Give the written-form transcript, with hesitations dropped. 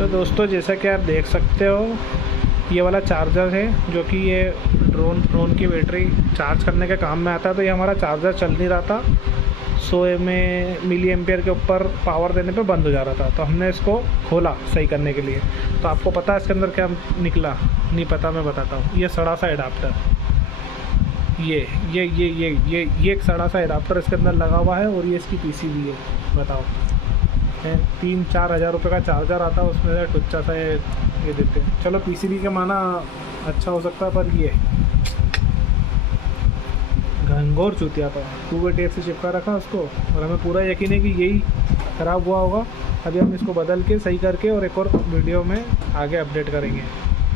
तो दोस्तों जैसा कि आप देख सकते हो, ये वाला चार्जर है जो कि ये ड्रोन की बैटरी चार्ज करने के काम में आता है। तो ये हमारा चार्जर चल नहीं रहा था, 100 मिली एम्पियर के ऊपर पावर देने पे बंद हो जा रहा था। तो हमने इसको खोला सही करने के लिए। तो आपको पता है इसके अंदर क्या निकला? नहीं पता, मैं बताता हूँ। ये सड़ा सा एडाप्टर, ये एक सड़ा सा एडाप्टर इसके अंदर लगा हुआ है, और ये इसकी पीसीबी है। बताओ, 3-4 हज़ार रुपये का चार्जर आता है, उसमें से टुच्चा सा ये देते हैं। चलो पीसीबी के माना अच्छा हो सकता है, पर ये घंघोर चूतिया था। 2 वे टेप से चिपका रखा उसको, और हमें पूरा यकीन है कि यही ख़राब हुआ होगा। अभी हम इसको बदल के सही करके और एक और वीडियो में आगे अपडेट करेंगे।